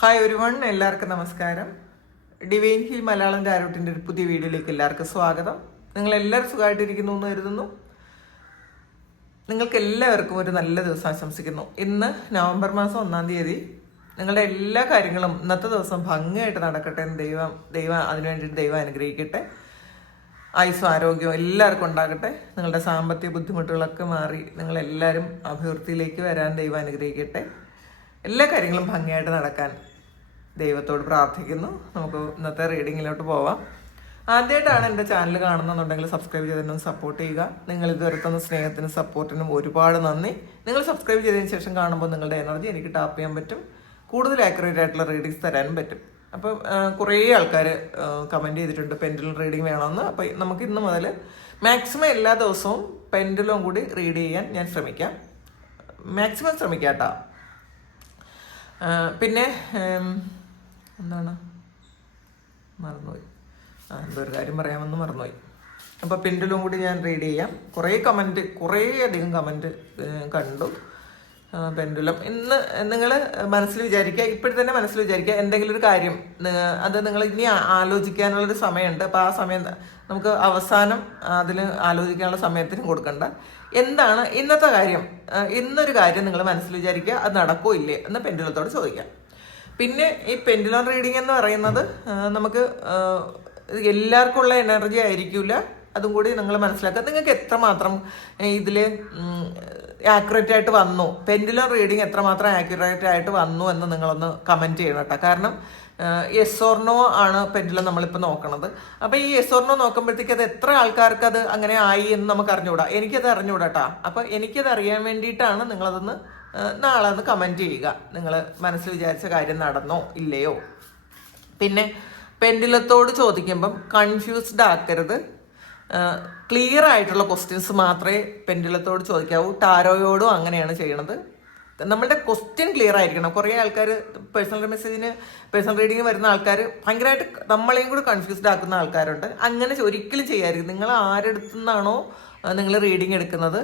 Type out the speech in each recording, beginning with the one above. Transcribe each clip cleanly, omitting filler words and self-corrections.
Hi ഒരുവൺ, എല്ലാവർക്കും നമസ്കാരം. Divine heal Malayalam ടാരോട്ടിൻ്റെ ഒരു പുതിയ വീഡിയോയിലേക്ക് എല്ലാവർക്കും സ്വാഗതം. നിങ്ങളെല്ലാവരും സുഖമായിട്ടിരിക്കുന്നു എന്ന് കരുതുന്നു. നിങ്ങൾക്ക് എല്ലാവർക്കും ഒരു നല്ല ദിവസം ആശംസിക്കുന്നു. ഇന്ന് നവംബർ മാസം 1-ാം തീയതി. നിങ്ങളുടെ എല്ലാ കാര്യങ്ങളും ഇന്നത്തെ ദിവസം ഭംഗിയായിട്ട് നടക്കട്ടെ എന്ന് ദൈവം അതിനു വേണ്ടിയിട്ട് ദൈവം അനുഗ്രഹിക്കട്ടെ. ആയുസ്സും ആരോഗ്യവും എല്ലാവർക്കും ഉണ്ടാകട്ടെ. നിങ്ങളുടെ സാമ്പത്തിക ബുദ്ധിമുട്ടുകളൊക്കെ മാറി നിങ്ങളെല്ലാവരും അഭിവൃദ്ധിയിലേക്ക് വരാൻ ദൈവം അനുഗ്രഹിക്കട്ടെ. എല്ലാ കാര്യങ്ങളും ഭംഗിയായിട്ട് നടക്കാൻ ദൈവത്തോട് പ്രാർത്ഥിക്കുന്നു. നമുക്ക് ഇന്നത്തെ റീഡിങ്ങിലോട്ട് പോവാം. ആദ്യമായിട്ടാണ് എൻ്റെ ചാനൽ കാണുന്നുണ്ടെങ്കിൽ സബ്സ്ക്രൈബ് ചെയ്തതിനും സപ്പോർട്ട് ചെയ്യുക. നിങ്ങൾ ഇതുവരെ തന്ന സ്നേഹത്തിനും സപ്പോർട്ടിനും ഒരുപാട് നന്ദി. നിങ്ങൾ സബ്സ്ക്രൈബ് ചെയ്തതിന് ശേഷം കാണുമ്പോൾ നിങ്ങളുടെ എനർജി എനിക്ക് ടാപ്പ് ചെയ്യാൻ പറ്റും, കൂടുതൽ ആക്യുറേറ്റ് ആയിട്ടുള്ള റീഡിങ്സ് തരാനും പറ്റും. അപ്പം കുറേ ആൾക്കാർ കമൻറ്റ് ചെയ്തിട്ടുണ്ട് പെൻഡുലം റീഡിങ് വേണമെന്ന്. അപ്പോൾ നമുക്ക് ഇന്ന് മുതൽ മാക്സിമം എല്ലാ ദിവസവും പെൻഡുലം കൂടി റീഡ് ചെയ്യാൻ ഞാൻ ശ്രമിക്കാം. മാക്സിമം ശ്രമിക്കാം കേട്ടോ. പിന്നെ എന്താണ് മറന്നുപോയി, എന്തോ ഒരു കാര്യം പറയാമെന്ന് മറന്നുപോയി. അപ്പോൾ പെൻഡുലം കൂടി ഞാൻ റീഡ് ചെയ്യാം. കുറേയധികം കമൻറ്റ് കണ്ടു. പെൻഡുലം ഇന്ന് നിങ്ങൾ മനസ്സിൽ വിചാരിക്കുക, ഇപ്പോഴത്തന്നെ മനസ്സിൽ വിചാരിക്കുക എന്തെങ്കിലും ഒരു കാര്യം. അത് നിങ്ങൾ ഇനി ആലോചിക്കാനുള്ളൊരു സമയമുണ്ട്. അപ്പോൾ ആ സമയം നമുക്ക് അവസാനം അതിൽ ആലോചിക്കാനുള്ള സമയത്തിന് കൊടുക്കണ്ട. എന്താണ് ഇന്നത്തെ കാര്യം? ഇന്നൊരു കാര്യം നിങ്ങൾ മനസ്സിൽ വിചാരിക്കുക, അത് നടക്കോ ഇല്ലേ എന്ന് പെൻഡുലത്തോട് ചോദിക്കാം. പിന്നെ ഈ പെൻഡുലം റീഡിംഗ് എന്ന് പറയുന്നത് നമുക്ക് എല്ലാവർക്കും ഉള്ള എനർജി ആയിരിക്കില്ല. അതും കൂടി നിങ്ങൾ മനസ്സിലാക്കുക. നിങ്ങൾക്ക് എത്രമാത്രം ഇതിൽ ആക്യുറേറ്റ് ആയിട്ട് വന്നു, പെൻഡുലം റീഡിങ് എത്രമാത്രം ആക്യുറേറ്റ് ആയിട്ട് വന്നു എന്ന് നിങ്ങളൊന്ന് കമൻറ്റ് ചെയ്യണം കേട്ടോ. കാരണം യെസ് ഓർ നോ ആണ് പെൻഡുലം നമ്മളിപ്പോൾ നോക്കണത്. അപ്പോൾ ഈ യെസ് ഓർ നോ നോക്കുമ്പോഴത്തേക്ക് അത് എത്ര ആൾക്കാർക്ക് അത് അങ്ങനെ ആയി എന്ന് നമുക്ക് അറിഞ്ഞുകൂടാ. എനിക്കത് അറിഞ്ഞുകൂടാ കേട്ടോ. അപ്പോൾ എനിക്കത് അറിയാൻ വേണ്ടിയിട്ടാണ് നിങ്ങളതൊന്ന് നാളെ ഒന്ന് കമൻറ്റ് ചെയ്യുക. നിങ്ങൾ മനസ്സിൽ വിചാരിച്ച കാര്യം നടന്നോ ഇല്ലയോ. പിന്നെ പെൻഡുലത്തോട് ചോദിക്കുമ്പം കൺഫ്യൂസ്ഡ് ആക്കരുത്. ക്ലിയർ ആയിട്ടുള്ള ക്വസ്റ്റ്യൻസ് മാത്രമേ പെൻഡുലത്തോട് ചോദിക്കാവൂ. ടാരോയോടും അങ്ങനെയാണ് ചെയ്യണത്. നമ്മളുടെ ക്വസ്റ്റ്യൻ ക്ലിയർ ആയിരിക്കണം. കുറേ ആൾക്കാർ പേഴ്സണൽ റീഡിങ് വരുന്ന ആൾക്കാർ ഭയങ്കരമായിട്ട് നമ്മളെയും കൂടി കൺഫ്യൂസ്ഡ് ആക്കുന്ന ആൾക്കാരുണ്ട്. അങ്ങനെ ഒരിക്കലും ചെയ്യാതിരിക്കും. നിങ്ങൾ ആരെടുത്തുനിന്നാണോ നിങ്ങൾ റീഡിങ് എടുക്കുന്നത്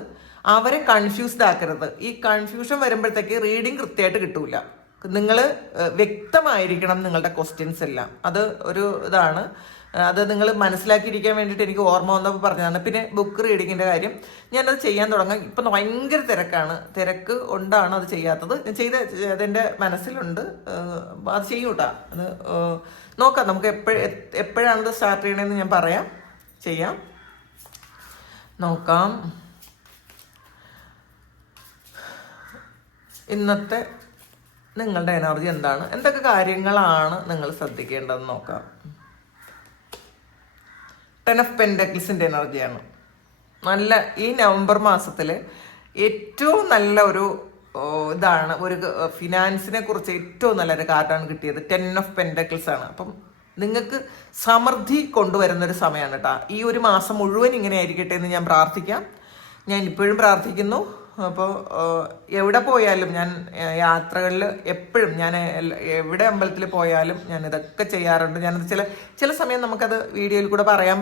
അവരെ കൺഫ്യൂസ്ഡ് ആക്കരുത്. ഈ കൺഫ്യൂഷൻ വരുമ്പോഴത്തേക്ക് റീഡിങ് കൃത്യമായിട്ട് കിട്ടൂല. നിങ്ങൾ വ്യക്തമായിരിക്കണം നിങ്ങളുടെ ക്വസ്റ്റ്യൻസ് എല്ലാം. അത് ഒരു ഇതാണ്. അത് നിങ്ങൾ മനസ്സിലാക്കിയിരിക്കാൻ വേണ്ടിയിട്ട് എനിക്ക് ഓർമ്മ വന്നപ്പോൾ പറഞ്ഞതാണ്. പിന്നെ ബുക്ക് റീഡിങ്ങിൻ്റെ കാര്യം ഞാനത് ചെയ്യാൻ തുടങ്ങാം. ഇപ്പം ഭയങ്കര തിരക്ക് കൊണ്ടാണ് അത് ചെയ്യാത്തത്. ഞാൻ അതെൻ്റെ മനസ്സിലുണ്ട്. അത് ചെയ്യും കേട്ടോ. അത് നോക്കാം. നമുക്ക് എപ്പോഴാണത് സ്റ്റാർട്ട് ചെയ്യണമെന്ന് ഞാൻ പറയാം. ചെയ്യാം, നോക്കാം. ഇന്നത്തെ നിങ്ങളുടെ എനർജി എന്താണ്, എന്തൊക്കെ കാര്യങ്ങളാണ് നിങ്ങൾ ശ്രദ്ധിക്കേണ്ടതെന്ന് നോക്കാം. 10 ഓഫ് പെൻഡക്കിൾസിൻ്റെ എനർജിയാണ്. നല്ല ഈ നവംബർ മാസത്തിൽ ഏറ്റവും നല്ല ഒരു ഇതാണ്. ഒരു ഫിനാൻസിനെ കുറിച്ച് ഏറ്റവും നല്ലൊരു കാർഡാണ് കിട്ടിയത്. 10 ഓഫ് പെൻഡക്കിൾസ് ആണ്. അപ്പം നിങ്ങൾക്ക് സമൃദ്ധി കൊണ്ടുവരുന്നൊരു സമയമാണ് കേട്ടോ. ഈ ഒരു മാസം മുഴുവൻ ഇങ്ങനെ ആയിരിക്കട്ടെ എന്ന് ഞാൻ പ്രാർത്ഥിക്കാം. ഞാൻ ഇപ്പോഴും പ്രാർത്ഥിക്കുന്നു. അപ്പോൾ എവിടെ പോയാലും ഞാൻ യാത്രകളിൽ എപ്പോഴും ഞാൻ എവിടെ അമ്പലത്തിൽ പോയാലും ഞാൻ ഇതൊക്കെ ചെയ്യാറുണ്ട്. ഞാനത് ചില സമയം നമുക്കത് വീഡിയോയിൽ കൂടെ പറയാൻ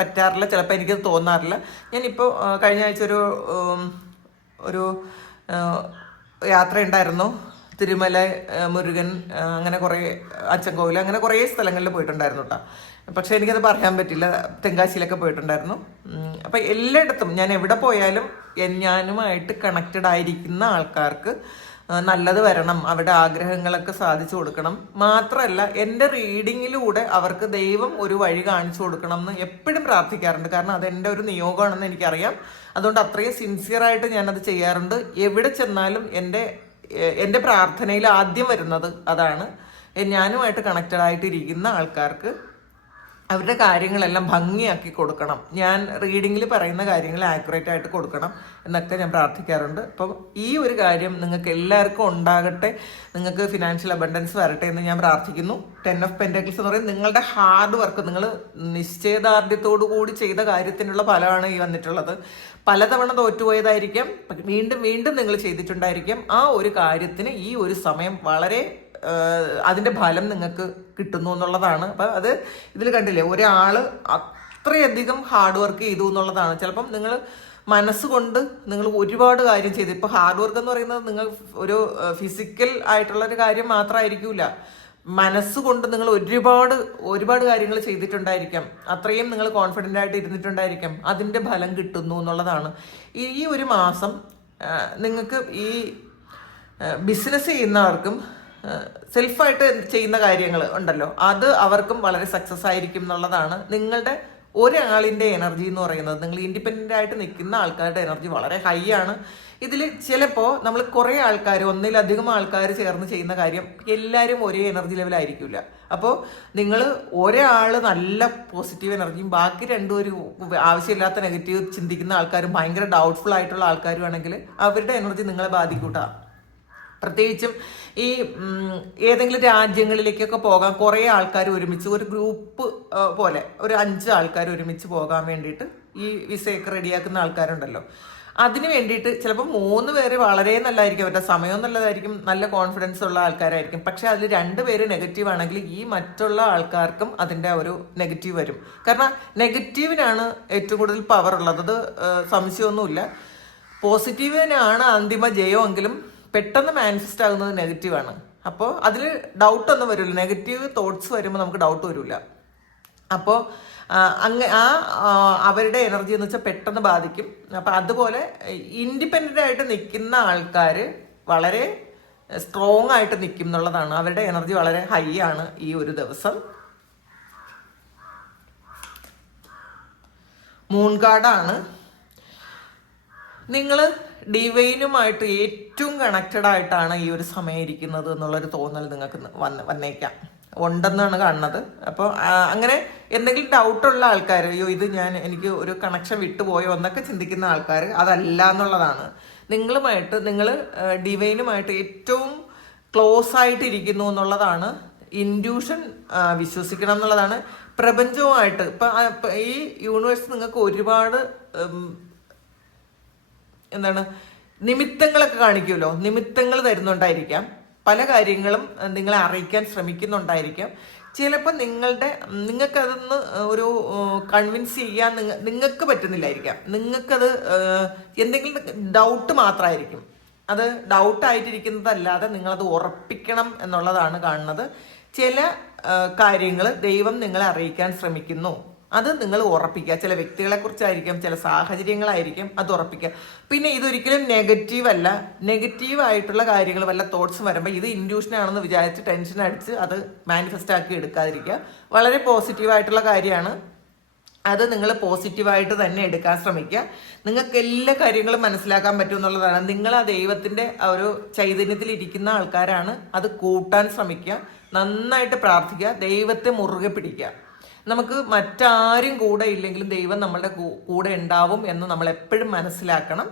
പറ്റാറില്ല. ചിലപ്പോൾ എനിക്കത് തോന്നാറില്ല. ഞാനിപ്പോൾ കഴിഞ്ഞ ആഴ്ച ഒരു യാത്ര ഉണ്ടായിരുന്നു. തിരുമല, മുരുകൻ, അങ്ങനെ കുറേ അച്ചൻകോവിൽ, അങ്ങനെ കുറേ സ്ഥലങ്ങളിൽ പോയിട്ടുണ്ടായിരുന്നു കേട്ടോ. പക്ഷെ എനിക്കത് പറയാൻ പറ്റില്ല. തെങ്കാശിയിലൊക്കെ പോയിട്ടുണ്ടായിരുന്നു. അപ്പം എല്ലായിടത്തും ഞാൻ എവിടെ പോയാലും ഞാനുമായിട്ട് കണക്റ്റഡ് ആയിരിക്കുന്ന ആൾക്കാർക്ക് നല്ലത് വരണം, അവരുടെ ആഗ്രഹങ്ങളൊക്കെ സാധിച്ചു കൊടുക്കണം. മാത്രമല്ല എൻ്റെ റീഡിങ്ങിലൂടെ അവർക്ക് ദൈവം ഒരു വഴി കാണിച്ചു കൊടുക്കണം എന്ന് എപ്പോഴും പ്രാർത്ഥിക്കാറുണ്ട്. കാരണം അതെൻ്റെ ഒരു നിയോഗമാണെന്ന് എനിക്കറിയാം. അതുകൊണ്ട് അത്രയും സിൻസിയറായിട്ട് ഞാനത് ചെയ്യാറുണ്ട്. എവിടെ ചെന്നാലും എൻ്റെ പ്രാർത്ഥനയിൽ ആദ്യം വരുന്നത് അതാണ്. ഞാനുമായിട്ട് കണക്റ്റഡ് ആയിട്ടിരിക്കുന്ന ആൾക്കാർക്ക് അവരുടെ കാര്യങ്ങളെല്ലാം ഭംഗിയാക്കി കൊടുക്കണം. ഞാൻ റീഡിങ്ങിൽ പറയുന്ന കാര്യങ്ങൾ ആക്യുറേറ്റ് ആയിട്ട് കൊടുക്കണം എന്നൊക്കെ ഞാൻ പ്രാർത്ഥിക്കാറുണ്ട്. അപ്പം ഈ ഒരു കാര്യം നിങ്ങൾക്ക് എല്ലാവർക്കും ഉണ്ടാകട്ടെ. നിങ്ങൾക്ക് ഫിനാൻഷ്യൽ അബണ്ടൻസ് വരട്ടെ എന്ന് ഞാൻ പ്രാർത്ഥിക്കുന്നു. 10 ഓഫ് പെൻഡക്കിൾസ് എന്ന് പറയുന്നത് നിങ്ങളുടെ ഹാർഡ് വർക്ക്, നിങ്ങൾ നിശ്ചയദാർഢ്യത്തോടു കൂടി ചെയ്ത കാര്യത്തിനുള്ള ഫലമാണ് ഈ വന്നിട്ടുള്ളത്. പലതവണ തോറ്റുപോയതായിരിക്കാം, വീണ്ടും വീണ്ടും നിങ്ങൾ ചെയ്തിട്ടുണ്ടായിരിക്കാം. ആ ഒരു കാര്യത്തിന് ഈ ഒരു സമയം വളരെ അതിൻ്റെ ഫലം നിങ്ങൾക്ക് കിട്ടുന്നു എന്നുള്ളതാണ്. അപ്പം അത് ഇതിൽ കണ്ടില്ലേ, ഒരാൾ അത്രയധികം ഹാർഡ് വർക്ക് ചെയ്തു എന്നുള്ളതാണ്. ചിലപ്പം നിങ്ങൾ മനസ്സുകൊണ്ട് നിങ്ങൾ ഒരുപാട് കാര്യം ചെയ്ത്, ഇപ്പോൾ ഹാർഡ് വർക്ക് എന്ന് പറയുന്നത് നിങ്ങൾ ഒരു ഫിസിക്കൽ ആയിട്ടുള്ള ഒരു കാര്യം മാത്രമായിരിക്കില്ല, മനസ്സുകൊണ്ട് നിങ്ങൾ ഒരുപാട് കാര്യങ്ങൾ ചെയ്തിട്ടുണ്ടായിരിക്കാം, അത്രയും നിങ്ങൾ കോൺഫിഡൻ്റ് ആയിട്ട് ഇരുന്നിട്ടുണ്ടായിരിക്കാം, അതിൻ്റെ ഫലം കിട്ടുന്നു എന്നുള്ളതാണ്. ഈ ഒരു മാസം നിങ്ങൾക്ക് ഈ ബിസിനസ് ചെയ്യുന്നവർക്കും സെൽഫായിട്ട് ചെയ്യുന്ന കാര്യങ്ങൾ ഉണ്ടല്ലോ, അത് അവർക്കും വളരെ സക്സസ് ആയിരിക്കും എന്നുള്ളതാണ്. നിങ്ങളുടെ ഒരാളിൻ്റെ എനർജി എന്ന് പറയുന്നത്, നിങ്ങൾ ഇൻഡിപെൻഡൻ്റ് ആയിട്ട് നിൽക്കുന്ന ആൾക്കാരുടെ എനർജി വളരെ ഹൈ ആണ്. ഇതിൽ ചിലപ്പോൾ നമ്മൾ കുറേ ആൾക്കാർ, ഒന്നിലധികം ആൾക്കാർ ചേർന്ന് ചെയ്യുന്ന കാര്യം എല്ലാവരും ഒരേ എനർജി ലെവലായിരിക്കില്ല. അപ്പോൾ നിങ്ങൾ ഒരാൾ നല്ല പോസിറ്റീവ് എനർജിയും ബാക്കി രണ്ടുപേരും ആവശ്യമില്ലാത്ത നെഗറ്റീവ് ചിന്തിക്കുന്ന ആൾക്കാരും ഭയങ്കര ഡൗട്ട്ഫുൾ ആയിട്ടുള്ള ആൾക്കാരും ആണെങ്കിൽ അവരുടെ എനർജി നിങ്ങളെ ബാധിക്കൂട്ടാ. പ്രത്യേകിച്ചും ഈ ഏതെങ്കിലും രാജ്യങ്ങളിലേക്കൊക്കെ പോകാൻ കുറേ ആൾക്കാർ ഒരുമിച്ച് ഒരു ഗ്രൂപ്പ് പോലെ ഒരു 5 ആൾക്കാർ ഒരുമിച്ച് പോകാൻ വേണ്ടിയിട്ട് ഈ വിസയൊക്കെ റെഡിയാക്കുന്ന ആൾക്കാരുണ്ടല്ലോ, അതിന് വേണ്ടിയിട്ട് ചിലപ്പോൾ 3 പേര് വളരെ നല്ലതായിരിക്കും, അവരുടെ സമയവും നല്ലതായിരിക്കും, നല്ല കോൺഫിഡൻസ് ഉള്ള ആൾക്കാരായിരിക്കും. പക്ഷെ അതിൽ 2 പേര് നെഗറ്റീവ് ആണെങ്കിൽ ഈ മറ്റുള്ള ആൾക്കാർക്കും അതിൻ്റെ ഒരു നെഗറ്റീവ് വരും. കാരണം നെഗറ്റീവിനാണ് ഏറ്റവും കൂടുതൽ പവർ ഉള്ളത്, അത് സംശയമൊന്നുമില്ല. പോസിറ്റീവിനാണ് അന്തിമ ജയമെങ്കിലും പെട്ടെന്ന് മാനിഫെസ്റ്റ് ആകുന്നത് നെഗറ്റീവാണ്. അപ്പോൾ അതിൽ ഡൗട്ടൊന്നും വരില്ല, നെഗറ്റീവ് തോട്ട്സ് വരുമ്പോൾ നമുക്ക് ഡൗട്ട് വരില്ല. അപ്പോൾ അവരുടെ എനർജി എന്ന് വെച്ചാൽ പെട്ടെന്ന് ബാധിക്കും. അപ്പം അതുപോലെ ഇൻഡിപെൻഡൻ്റ് ആയിട്ട് നിൽക്കുന്ന ആൾക്കാർ വളരെ സ്ട്രോങ് ആയിട്ട് നിൽക്കും എന്നുള്ളതാണ്. അവരുടെ എനർജി വളരെ ഹൈ ആണ് ഈ ഒരു ദിവസം. മൂൺ കാർഡാണ്. നിങ്ങൾ ഡിവൈനുമായിട്ട് ഏറ്റവും കണക്റ്റഡ് ആയിട്ടാണ് ഈ ഒരു സമയം ഇരിക്കുന്നത് എന്നുള്ളൊരു തോന്നൽ നിങ്ങൾക്ക് വന്നേക്കാം, ഉണ്ടെന്നാണ് കാണുന്നത്. അപ്പോൾ അങ്ങനെ എന്തെങ്കിലും ഡൗട്ടുള്ള ആൾക്കാർ, അയ്യോ ഇത് എനിക്ക് ഒരു കണക്ഷൻ വിട്ടുപോയോ എന്നൊക്കെ ചിന്തിക്കുന്ന ആൾക്കാർ, അതല്ല എന്നുള്ളതാണ്. നിങ്ങൾ ഡിവൈനുമായിട്ട് ഏറ്റവും ക്ലോസ് ആയിട്ട് ഇരിക്കുന്നു എന്നുള്ളതാണ്. ഇൻഡ്യൂഷൻ വിശ്വസിക്കണം എന്നുള്ളതാണ്. പ്രപഞ്ചവുമായിട്ട് ഇപ്പം ഈ യൂണിവേഴ്സ് നിങ്ങൾക്ക് ഒരുപാട് നിമിത്തങ്ങളൊക്കെ കാണിക്കുമല്ലോ, നിമിത്തങ്ങൾ തരുന്നുണ്ടായിരിക്കാം, പല കാര്യങ്ങളും നിങ്ങളെ അറിയിക്കാൻ ശ്രമിക്കുന്നുണ്ടായിരിക്കാം. ചിലപ്പോൾ നിങ്ങൾക്കതൊന്ന് ഒരു കൺവിൻസ് ചെയ്യാൻ നിങ്ങൾക്ക് പറ്റുന്നില്ലായിരിക്കാം, നിങ്ങൾക്കത് എന്തെങ്കിലും ഡൗട്ട് മാത്രമായിരിക്കും. അത് ഡൗട്ടായിട്ടിരിക്കുന്നതല്ലാതെ നിങ്ങളത് ഉറപ്പിക്കണം എന്നുള്ളതാണ് കാണുന്നത്. ചില കാര്യങ്ങൾ ദൈവം നിങ്ങളെ അറിയിക്കാൻ ശ്രമിക്കുന്നു, അത് നിങ്ങൾ ഉറപ്പിക്കുക. ചില വ്യക്തികളെ കുറിച്ചായിരിക്കും, ചില സാഹചര്യങ്ങളായിരിക്കും, അത് ഉറപ്പിക്കുക. പിന്നെ ഇതൊരിക്കലും നെഗറ്റീവ് അല്ല. നെഗറ്റീവായിട്ടുള്ള കാര്യങ്ങൾ വല്ല തോട്ട്സ് വരുമ്പോൾ ഇത് ഇൻഡ്യൂഷനാണെന്ന് വിചാരിച്ച് ടെൻഷൻ അടിച്ച് അത് മാനിഫെസ്റ്റ് ആക്കി എടുക്കാതിരിക്കുക. വളരെ പോസിറ്റീവായിട്ടുള്ള കാര്യമാണ്, അത് നിങ്ങൾ പോസിറ്റീവായിട്ട് തന്നെ എടുക്കാൻ ശ്രമിക്കുക. നിങ്ങൾക്ക് എല്ലാ കാര്യങ്ങളും മനസ്സിലാക്കാൻ പറ്റും എന്നുള്ളതാണ്. നിങ്ങൾ ആ ദൈവത്തിൻ്റെ ഒരു ചൈതന്യത്തിൽ ഇരിക്കുന്ന ആൾക്കാരാണ്, അത് കൂട്ടാൻ ശ്രമിക്കുക, നന്നായിട്ട് പ്രാർത്ഥിക്കുക, ദൈവത്തെ മുറുകെ പിടിക്കുക. നമുക്ക് മറ്റാരും കൂടെ ഇല്ലെങ്കിലും ദൈവം നമ്മളുടെ കൂടെ ഉണ്ടാവും എന്ന് നമ്മൾ എപ്പോഴും മനസ്സിലാക്കണം.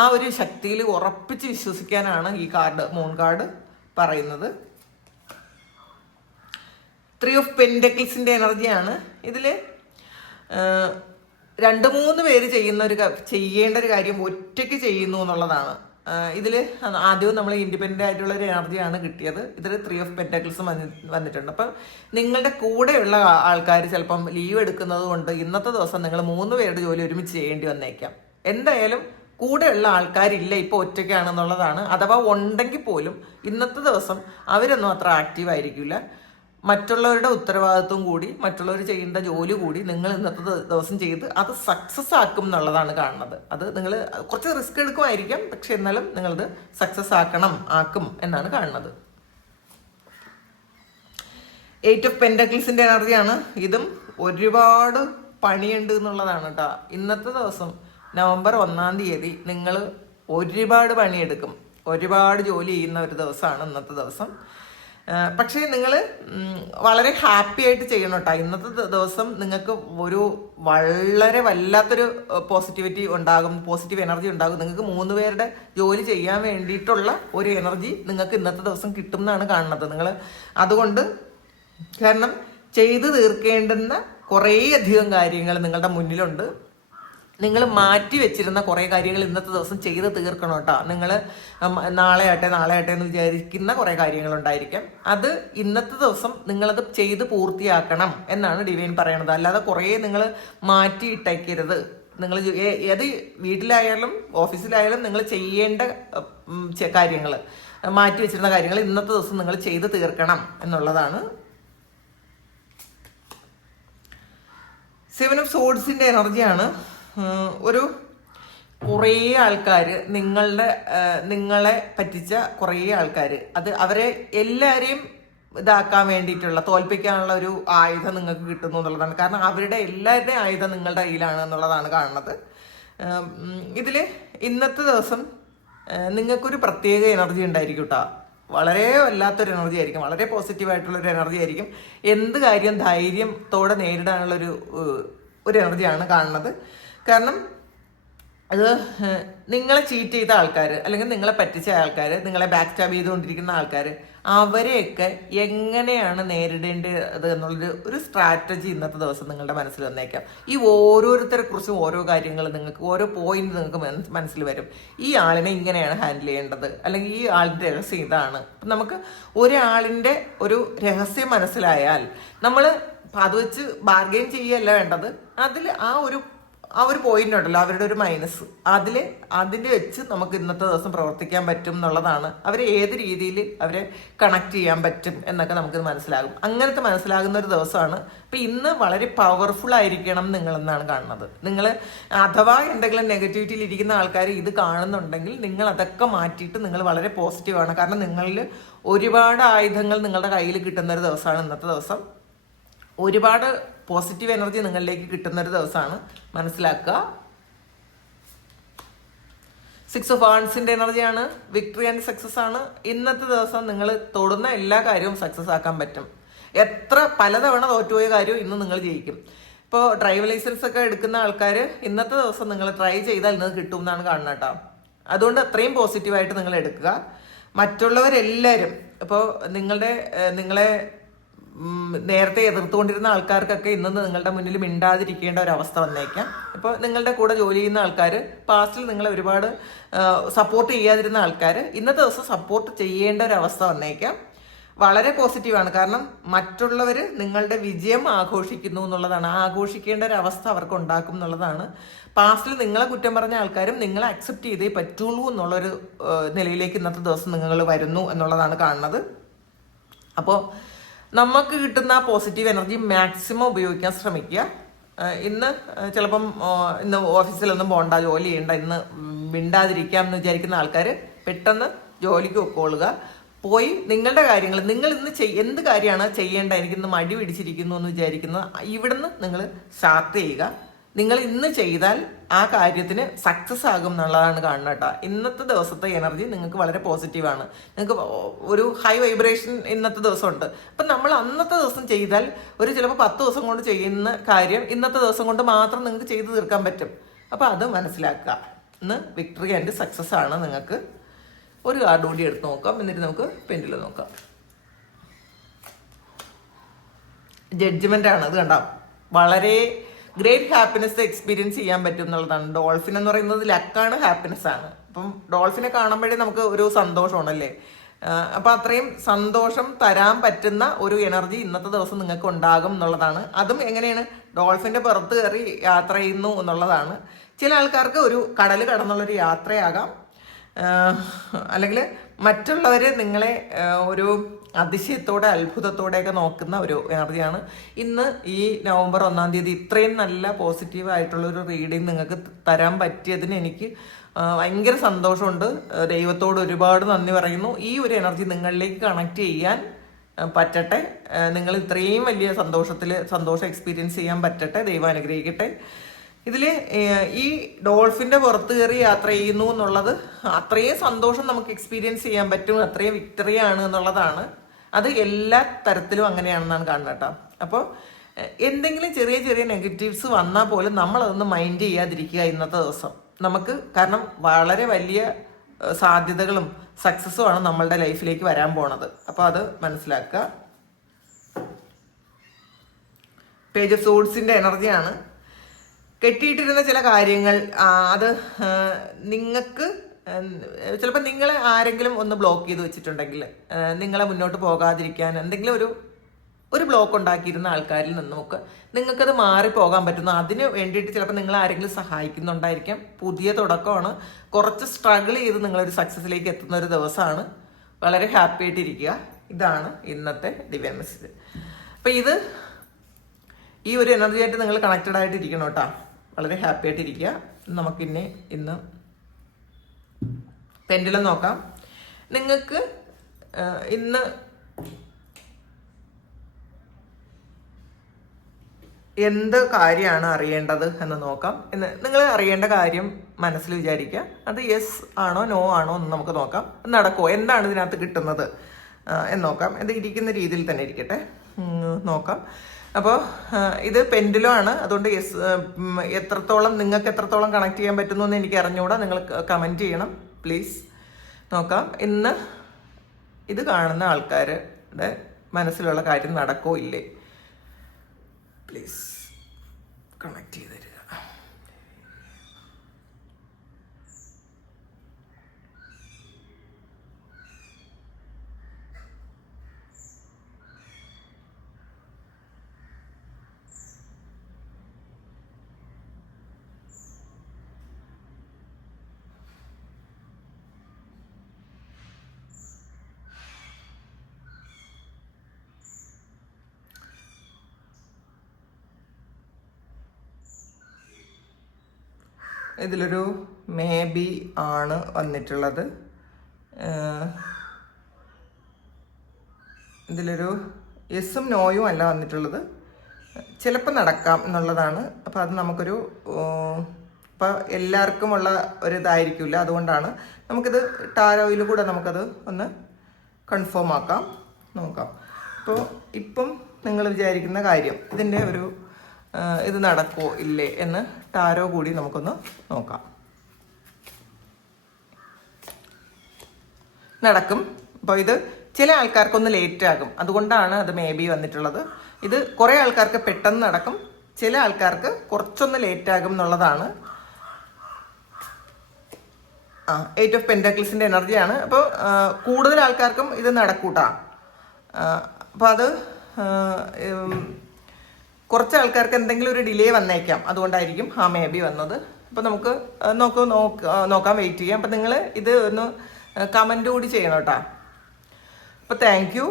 ആ ഒരു ശക്തിയിൽ ഉറപ്പിച്ച് വിശ്വസിക്കാനാണ് ഈ കാർഡ്, മൂൺ കാർഡ് പറയുന്നത്. 3 ഓഫ് പെന്റക്കിൾസിന്റെ എനർജിയാണ്. ഇതിൽ 2-3 പേര് ചെയ്യേണ്ട ഒരു കാര്യം ഒറ്റയ്ക്ക് ചെയ്യുന്നു എന്നുള്ളതാണ്. ഇതിൽ ആദ്യവും നമ്മൾ ഇൻഡിപെൻഡൻ്റ് ആയിട്ടുള്ള ഒരു എനർജിയാണ് കിട്ടിയത്. ഇതിൽ 3 ഓഫ് പെന്റക്കിൾസും വന്നിട്ടുണ്ട്. അപ്പം നിങ്ങളുടെ കൂടെയുള്ള ആൾക്കാർ ചിലപ്പം ലീവ് എടുക്കുന്നത് കൊണ്ട് ഇന്നത്തെ ദിവസം നിങ്ങൾ 3 പേരുടെ ജോലി ഒരുമിച്ച് ചെയ്യേണ്ടി വന്നേക്കാം. എന്തായാലും കൂടെയുള്ള ആൾക്കാരില്ല, ഇപ്പോൾ ഒറ്റയ്ക്കാണെന്നുള്ളതാണ്. അഥവാ ഉണ്ടെങ്കിൽ പോലും ഇന്നത്തെ ദിവസം അവരൊന്നും അത്ര ആക്റ്റീവ് ആയിരിക്കില്ല. മറ്റുള്ളവരുടെ ഉത്തരവാദിത്വം കൂടി, മറ്റുള്ളവർ ചെയ്യേണ്ട ജോലി കൂടി നിങ്ങൾ ഇന്നത്തെ ദിവസം ചെയ്ത് അത് സക്സസ് ആക്കും എന്നുള്ളതാണ് കാണുന്നത്. അത് നിങ്ങൾ കുറച്ച് റിസ്ക് എടുക്കുമായിരിക്കാം, പക്ഷെ എന്നാലും നിങ്ങളത് സക്സസ് ആക്കും എന്നാണ് കാണുന്നത്. 8 ഓഫ് പെന്റക്കിൾസിന്റെ എനർജിയാണ്. ഇതും ഒരുപാട് പണിയുണ്ട് എന്നുള്ളതാണ് കേട്ടോ. ഇന്നത്തെ ദിവസം നവംബർ 1-ാം തീയതി നിങ്ങൾ ഒരുപാട് പണിയെടുക്കും, ഒരുപാട് ജോലി ചെയ്യുന്ന ഒരു ദിവസമാണ് ഇന്നത്തെ ദിവസം. പക്ഷേ നിങ്ങൾ വളരെ ഹാപ്പി ആയിട്ട് ചെയ്യണം കേട്ടോ. ഇന്നത്തെ ദിവസം നിങ്ങൾക്ക് ഒരു വളരെ വല്ലാത്തൊരു പോസിറ്റിവിറ്റി ഉണ്ടാകും, പോസിറ്റീവ് എനർജി ഉണ്ടാകും. നിങ്ങൾക്ക് 3 പേരുടെ ജോലി ചെയ്യാൻ വേണ്ടിയിട്ടുള്ള ഒരു എനർജി നിങ്ങൾക്ക് ഇന്നത്തെ ദിവസം കിട്ടും എന്നാണ് കാണുന്നത്. നിങ്ങൾ അതുകൊണ്ട് കാരണം ചെയ്തു തീർക്കേണ്ടുന്ന കുറേയധികം കാര്യങ്ങൾ നിങ്ങളുടെ മുന്നിലുണ്ട്. നിങ്ങൾ മാറ്റി വെച്ചിരുന്ന കുറേ കാര്യങ്ങൾ ഇന്നത്തെ ദിവസം ചെയ്ത് തീർക്കണം കേട്ടോ. നിങ്ങൾ നാളെ ആട്ടെ എന്ന് വിചാരിക്കുന്ന കുറേ കാര്യങ്ങളുണ്ടായിരിക്കാം. അത് ഇന്നത്തെ ദിവസം നിങ്ങളത് ചെയ്ത് പൂർത്തിയാക്കണം എന്നാണ് ഡിവൈൻ പറയണത്. അല്ലാതെ കുറേ നിങ്ങൾ മാറ്റി ഇട്ടേക്കരുത്. നിങ്ങൾ ഏത് വീട്ടിലായാലും ഓഫീസിലായാലും നിങ്ങൾ ചെയ്യേണ്ട കാര്യങ്ങൾ, മാറ്റി വെച്ചിരുന്ന കാര്യങ്ങൾ ഇന്നത്തെ ദിവസം നിങ്ങൾ ചെയ്ത് തീർക്കണം എന്നുള്ളതാണ്. 7 ഓഫ് സോഡ്സിന്റെ എനർജിയാണ്. ഒരു കുറേ ആൾക്കാർ നിങ്ങളെ പറ്റിച്ച കുറേ ആൾക്കാർ, അത് അവരെ എല്ലാവരെയും ഇതാക്കാൻ വേണ്ടിയിട്ടുള്ള, തോൽപ്പിക്കാനുള്ള ഒരു ആയുധം നിങ്ങൾക്ക് കിട്ടുന്നു എന്നുള്ളതാണ്. കാരണം അവരുടെ എല്ലാവരുടെയും ആയുധം നിങ്ങളുടെ കയ്യിലാണ് എന്നുള്ളതാണ് കാണുന്നത്. ഇതിൽ ഇന്നത്തെ ദിവസം നിങ്ങൾക്കൊരു പ്രത്യേക എനർജി ഉണ്ടായിരിക്കും കേട്ടോ. വളരെ വല്ലാത്തൊരു എനർജി ആയിരിക്കും, വളരെ പോസിറ്റീവായിട്ടുള്ളൊരു എനർജി ആയിരിക്കും. എന്ത് കാര്യം ധൈര്യത്തോടെ നേരിടാനുള്ളൊരു എനർജിയാണ് കാണുന്നത്. കാരണം അത് നിങ്ങളെ ചീറ്റ് ചെയ്ത ആൾക്കാർ, അല്ലെങ്കിൽ നിങ്ങളെ പറ്റിച്ച ആൾക്കാർ, നിങ്ങളെ ബാക്ക് സ്റ്റാബ് ചെയ്തുകൊണ്ടിരിക്കുന്ന ആൾക്കാർ, അവരെയൊക്കെ എങ്ങനെയാണ് നേരിടേണ്ടത് എന്നുള്ളൊരു സ്ട്രാറ്റജി ഇന്നത്തെ ദിവസം നിങ്ങളുടെ മനസ്സിൽ വന്നേക്കാം. ഈ ഓരോരുത്തരെ കുറിച്ചും ഓരോ കാര്യങ്ങൾ നിങ്ങൾക്ക്, ഓരോ പോയിന്റ് നിങ്ങൾക്ക് മനസ്സിൽ വരും. ഈ ആളിനെ ഇങ്ങനെയാണ് ഹാൻഡിൽ ചെയ്യേണ്ടത്, അല്ലെങ്കിൽ ഈ ആളിൻ്റെ രഹസ്യം ഇതാണ്. നമുക്ക് ഒരാളിൻ്റെ ഒരു രഹസ്യം മനസ്സിലായാൽ നമ്മൾ അത് വെച്ച് ബാർഗെയിൻ ചെയ്യുകയല്ല വേണ്ടത്. അതിൽ ആ ഒരു പോയിന്റ് ഉണ്ടല്ലോ, അവരുടെ ഒരു മൈനസ്, അതിൽ വെച്ച് നമുക്ക് ഇന്നത്തെ ദിവസം പ്രവർത്തിക്കാൻ പറ്റും എന്നുള്ളതാണ്. അവരെ ഏത് രീതിയിൽ അവരെ കണക്ട് ചെയ്യാൻ പറ്റും എന്നൊക്കെ നമുക്ക് മനസ്സിലാകും. അങ്ങനത്തെ മനസ്സിലാകുന്ന ഒരു ദിവസമാണ്. അപ്പം ഇന്ന് വളരെ പവർഫുൾ ആയിരിക്കണം നിങ്ങളെന്നാണ് കാണുന്നത്. നിങ്ങൾ അഥവാ എന്തെങ്കിലും നെഗറ്റിവിറ്റിയിൽ ഇരിക്കുന്ന ആൾക്കാർ ഇത് കാണുന്നുണ്ടെങ്കിൽ നിങ്ങൾ അതൊക്കെ മാറ്റിയിട്ട് നിങ്ങൾ വളരെ പോസിറ്റീവാണ്. കാരണം നിങ്ങളിൽ ഒരുപാട് ആയുധങ്ങൾ നിങ്ങളുടെ കയ്യിൽ കിട്ടുന്ന ഒരു ദിവസമാണ് ഇന്നത്തെ ദിവസം. ഒരുപാട് പോസിറ്റീവ് എനർജി നിങ്ങളിലേക്ക് കിട്ടുന്ന ഒരു ദിവസമാണ്, മനസ്സിലാക്കുക. 6 ഓഫ് വാണ്ട്സിന്റെ എനർജിയാണ്. വിക്ടറി ആൻഡ് സക്സസ് ആണ്. ഇന്നത്തെ ദിവസം നിങ്ങൾ തൊടുന്ന എല്ലാ കാര്യവും സക്സസ് ആക്കാൻ പറ്റും. എത്ര പലതവണ തോറ്റുപോയ കാര്യവും ഇന്ന് നിങ്ങൾ ജയിക്കും. ഇപ്പോൾ ഡ്രൈവ് ലൈസൻസ് ഒക്കെ എടുക്കുന്ന ആൾക്കാർ ഇന്നത്തെ ദിവസം നിങ്ങൾ ട്രൈ ചെയ്താൽ ഇന്ന് കിട്ടും എന്നാണ് കാണുന്നത് കേട്ടോ. അതുകൊണ്ട് അത്രയും പോസിറ്റീവായിട്ട് നിങ്ങൾ എടുക്കുക. മറ്റുള്ളവരെല്ലാവരും ഇപ്പോൾ നിങ്ങളെ നേരത്തെ എതിർത്തുകൊണ്ടിരുന്ന ആൾക്കാർക്കൊക്കെ ഇന്ന് നിങ്ങളുടെ മുന്നിൽ മിണ്ടാതിരിക്കേണ്ട ഒരു അവസ്ഥ വന്നേക്കാം. ഇപ്പോൾ നിങ്ങളുടെ കൂടെ ജോലി ചെയ്യുന്ന ആൾക്കാർ, പാസ്റ്റിൽ നിങ്ങളെ ഒരുപാട് സപ്പോർട്ട് ചെയ്യാതിരുന്ന ആൾക്കാർ ഇന്നത്തെ ദിവസം സപ്പോർട്ട് ചെയ്യേണ്ട ഒരു അവസ്ഥ വന്നേക്കാം. വളരെ പോസിറ്റീവാണ്. കാരണം മറ്റുള്ളവർ നിങ്ങളുടെ വിജയം ആഘോഷിക്കുന്നു എന്നുള്ളതാണ്. ആഘോഷിക്കേണ്ട ഒരു അവസ്ഥ അവർക്ക് ഉണ്ടാക്കും എന്നുള്ളതാണ്. പാസ്റ്റിൽ നിങ്ങളെ കുറ്റം പറഞ്ഞ ആൾക്കാരും നിങ്ങളെ അക്സെപ്റ്റ് ചെയ്തേ പറ്റുള്ളൂ എന്നുള്ളൊരു നിലയിലേക്ക് ഇന്നത്തെ ദിവസം നിങ്ങൾ വരുന്നു എന്നുള്ളതാണ് കാണുന്നത്. അപ്പോൾ നമുക്ക് കിട്ടുന്ന പോസിറ്റീവ് എനർജി മാക്സിമം ഉപയോഗിക്കാൻ ശ്രമിക്കുക. ഇന്ന് ചിലപ്പം ഇന്ന് ഓഫീസിലൊന്നും പോകണ്ട, ജോലി ചെയ്യണ്ട, ഇന്ന് മിണ്ടാതിരിക്കാം എന്ന് വിചാരിക്കുന്ന ആൾക്കാർ പെട്ടെന്ന് ജോലിക്ക് പൊക്കോളുക. പോയി നിങ്ങളുടെ കാര്യങ്ങൾ, നിങ്ങൾ ഇന്ന് എന്ത് കാര്യമാണ് ചെയ്യേണ്ട, എനിക്കിന്ന് മടി പിടിച്ചിരിക്കുന്നു എന്ന് വിചാരിക്കുന്നത് ഇവിടുന്ന് നിങ്ങൾ സ്റ്റാർട്ട് ചെയ്യുക. നിങ്ങൾ ഇന്ന് ചെയ്താൽ ആ കാര്യത്തിന് സക്സസ് ആകും എന്നുള്ളതാണ് കാണുന്നത് കേട്ടോ. ഇന്നത്തെ ദിവസത്തെ എനർജി നിങ്ങൾക്ക് വളരെ പോസിറ്റീവാണ്. നിങ്ങൾക്ക് ഒരു ഹൈ വൈബ്രേഷൻ ഇന്നത്തെ ദിവസമുണ്ട്. അപ്പം നമ്മൾ അന്നത്തെ ദിവസം ചെയ്താൽ ചിലപ്പോൾ 10 ദിവസം കൊണ്ട് ചെയ്യുന്ന കാര്യം ഇന്നത്തെ ദിവസം കൊണ്ട് മാത്രം നിങ്ങൾക്ക് ചെയ്തു തീർക്കാൻ പറ്റും. അപ്പം അത് മനസ്സിലാക്കുക. ഇന്ന് വിക്ടറി ആൻഡ് സക്സസ് ആണ്. നിങ്ങൾക്ക് ഒരു കാർഡ് കൂടി എടുത്ത് നോക്കാം, എന്നിട്ട് നമുക്ക് പെൻഡിൽ നോക്കാം. ജഡ്ജ്മെന്റ് ആണ്. അത് കണ്ടാം, വളരെ ഗ്രേറ്റ് ഹാപ്പിനെസ് എക്സ്പീരിയൻസ് ചെയ്യാൻ പറ്റും എന്നുള്ളതാണ്. ഡോൾഫിൻ എന്ന് പറയുന്നത് ലക്കാണ്, ഹാപ്പിനെസ് ആണ്. അപ്പം ഡോൾഫിനെ കാണുമ്പോഴേ നമുക്ക് ഒരു സന്തോഷമാണല്ലേ. അപ്പം അത്രയും സന്തോഷം തരാൻ പറ്റുന്ന ഒരു എനർജി ഇന്നത്തെ ദിവസം നിങ്ങൾക്ക് ഉണ്ടാകും എന്നുള്ളതാണ്. അതും എങ്ങനെയാണ്, ഡോൾഫിന്റെ പുറത്ത് കയറി യാത്ര ചെയ്യുന്നു എന്നുള്ളതാണ്. ചില ആൾക്കാർക്ക് ഒരു കടൽ കടന്നുള്ളൊരു യാത്രയാകാം, അല്ലെങ്കിൽ മറ്റുള്ളവർ നിങ്ങളെ ഒരു അതിശയത്തോടെ അത്ഭുതത്തോടെയൊക്കെ നോക്കുന്ന ഒരു എനർജിയാണ്. ഇന്ന് ഈ നവംബർ 1-ാം തീയതി ഇത്രയും നല്ല പോസിറ്റീവായിട്ടുള്ളൊരു റീഡിങ് നിങ്ങൾക്ക് തരാൻ പറ്റിയതിന് എനിക്ക് ഭയങ്കര സന്തോഷമുണ്ട്. ദൈവത്തോട് ഒരുപാട് നന്ദി പറയുന്നു. ഈ ഒരു എനർജി നിങ്ങളിലേക്ക് കണക്ട് ചെയ്യാൻ പറ്റട്ടെ. നിങ്ങൾ ഇത്രയും വലിയ സന്തോഷം എക്സ്പീരിയൻസ് ചെയ്യാൻ പറ്റട്ടെ. ദൈവം അനുഗ്രഹിക്കട്ടെ. ഇതിൽ ഈ ഡോൾഫിൻ്റെ പുറത്ത് കയറി യാത്ര ചെയ്യുന്നു എന്നുള്ളത് അത്രയും സന്തോഷം നമുക്ക് എക്സ്പീരിയൻസ് ചെയ്യാൻ പറ്റും, അത്രയും വിക്ടറിയാണ് എന്നുള്ളതാണ്. അത് എല്ലാ തരത്തിലും അങ്ങനെയാണെന്നാണ് കാണുന്നത് കേട്ടോ. അപ്പോൾ എന്തെങ്കിലും ചെറിയ ചെറിയ നെഗറ്റീവ്സ് വന്നാൽ പോലും നമ്മളതൊന്ന് മൈൻഡ് ചെയ്യാതിരിക്കുക ഇന്നത്തെ ദിവസം നമുക്ക്. കാരണം വളരെ വലിയ സാധ്യതകളും സക്സസ്സുമാണ് നമ്മളുടെ ലൈഫിലേക്ക് വരാൻ പോണത്. അപ്പോൾ അത് മനസ്സിലാക്കുക. പേജ് ഓഫ് സോഡ്സിൻ്റെ എനർജിയാണ്. കെട്ടിയിട്ടിരുന്ന ചില കാര്യങ്ങൾ, അത് നിങ്ങൾക്ക് ചിലപ്പോൾ നിങ്ങളെ ആരെങ്കിലും ഒന്ന് ബ്ലോക്ക് ചെയ്ത് വെച്ചിട്ടുണ്ടെങ്കിൽ നിങ്ങളെ മുന്നോട്ട് പോകാതിരിക്കാൻ എന്തെങ്കിലും ഒരു ബ്ലോക്ക് ഉണ്ടാക്കിയിരുന്ന ആൾക്കാരിൽ നിന്നൊക്കെ നിങ്ങൾക്കത് മാറിപ്പോകാൻ പറ്റുന്നു. അതിന് വേണ്ടിയിട്ട് ചിലപ്പോൾ നിങ്ങൾ ആരെങ്കിലും സഹായിക്കുന്നുണ്ടായിരിക്കാം. പുതിയ തുടക്കമാണ്, കുറച്ച് സ്ട്രഗിൾ ചെയ്ത് നിങ്ങളൊരു സക്സസ്സിലേക്ക് എത്തുന്ന ഒരു ദിവസമാണ്. വളരെ ഹാപ്പി ആയിട്ടിരിക്കുക. ഇതാണ് ഇന്നത്തെ ദിവ്യ മെസ്സേജ്. അപ്പം ഈ ഒരു എനർജി ആയിട്ട് നിങ്ങൾ കണക്റ്റഡ് ആയിട്ടിരിക്കണം കേട്ടോ. വളരെ ഹാപ്പി ആയിട്ടിരിക്കുക. നമുക്കിന്നെ ഇന്ന് പെൻഡുലം നോക്കാം. നിങ്ങൾക്ക് ഇന്ന് എന്ത് കാര്യമാണ് അറിയേണ്ടത് എന്ന് നോക്കാം. നിങ്ങൾ അറിയേണ്ട കാര്യം മനസ്സിൽ വിചാരിക്കുക. അത് യെസ് ആണോ നോ ആണോ എന്ന് നമുക്ക് നോക്കാം. നടക്കുമോ, എന്താണ് ഇതിനകത്ത് കിട്ടുന്നത് എന്ന് നോക്കാം. ഇത് ഇരിക്കുന്ന രീതിയിൽ തന്നെ ഇരിക്കട്ടെ, നോക്കാം. അപ്പോൾ ഇത് പെൻഡുലം ആണ്. അതുകൊണ്ട് നിങ്ങൾക്ക് എത്രത്തോളം കണക്ട് ചെയ്യാൻ പറ്റുന്നു എന്ന് എനിക്ക് അറിഞ്ഞുകൂടാ. നിങ്ങൾ കമൻറ്റ് ചെയ്യണം പ്ലീസ്. നോക്കാം. ഇന്ന് ഇത് കാണുന്ന ആൾക്കാരുടെ മനസ്സിലുള്ള കാര്യം നടക്കോ ഇല്ലേ, പ്ലീസ് കണക്ട് ചെയ്ത് തരിക. ഇതിലൊരു മേ ബി ആണ് വന്നിട്ടുള്ളത്. ഇതിലൊരു യെസ്സും നോയും അല്ല വന്നിട്ടുള്ളത്. ചിലപ്പോൾ നടക്കാം എന്നുള്ളതാണ്. അപ്പോൾ അത് നമുക്കൊരു ഇപ്പോൾ എല്ലാവർക്കും ഉള്ള ഒരിതായിരിക്കില്ല. അതുകൊണ്ടാണ് നമുക്കിത് ടാരോയിൽ കൂടെ നമുക്കത് ഒന്ന് കൺഫേം ആക്കാം, നോക്കാം. അപ്പോൾ ഇപ്പം നിങ്ങൾ വിചാരിക്കുന്ന കാര്യം ഇതിൻ്റെ ഒരു ഇത് നടക്കുമോ ഇല്ലേ എന്ന് ടാരോ കൂടി നമുക്കൊന്ന് നോക്കാം. നടക്കും. അപ്പോൾ ഇത് ചില ആൾക്കാർക്കൊന്ന് ലേറ്റ് ആകും, അതുകൊണ്ടാണ് അത് മേ ബി വന്നിട്ടുള്ളത്. ഇത് കുറേ ആൾക്കാർക്ക് പെട്ടെന്ന് നടക്കും, ചില ആൾക്കാർക്ക് കുറച്ചൊന്ന് ലേറ്റ് ആകും എന്നുള്ളതാണ്. 8 ഓഫ് പെൻറ്റാക്കിൾസിൻ്റെ എനർജിയാണ്. അപ്പോൾ കൂടുതൽ ആൾക്കാർക്കും ഇത് നടക്കൂട്ടാ. അപ്പോൾ അത് കുറച്ച് ആൾക്കാർക്ക് എന്തെങ്കിലും ഒരു ഡിലേ വന്നേക്കാം, അതുകൊണ്ടായിരിക്കും മേ ബി വന്നത്. അപ്പോൾ നമുക്ക് നോക്കാം, വെയിറ്റ് ചെയ്യാം. അപ്പോൾ നിങ്ങൾ ഇത് ഒന്ന് കമൻറ്റ് കൂടി ചെയ്യണം കേട്ടോ. അപ്പോൾ താങ്ക് യു.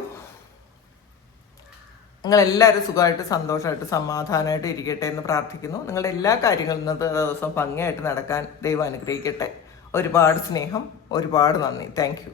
നിങ്ങളെല്ലാവരും സുഖമായിട്ട് സന്തോഷമായിട്ട് സമാധാനമായിട്ട് ഇരിക്കട്ടെ എന്ന് പ്രാർത്ഥിക്കുന്നു. നിങ്ങളുടെ എല്ലാ കാര്യങ്ങളും ഇന്നത്തെ ദിവസം ഭംഗിയായിട്ട് നടക്കാൻ ദൈവം അനുഗ്രഹിക്കട്ടെ. ഒരുപാട് സ്നേഹം, ഒരുപാട് നന്ദി. Thank you.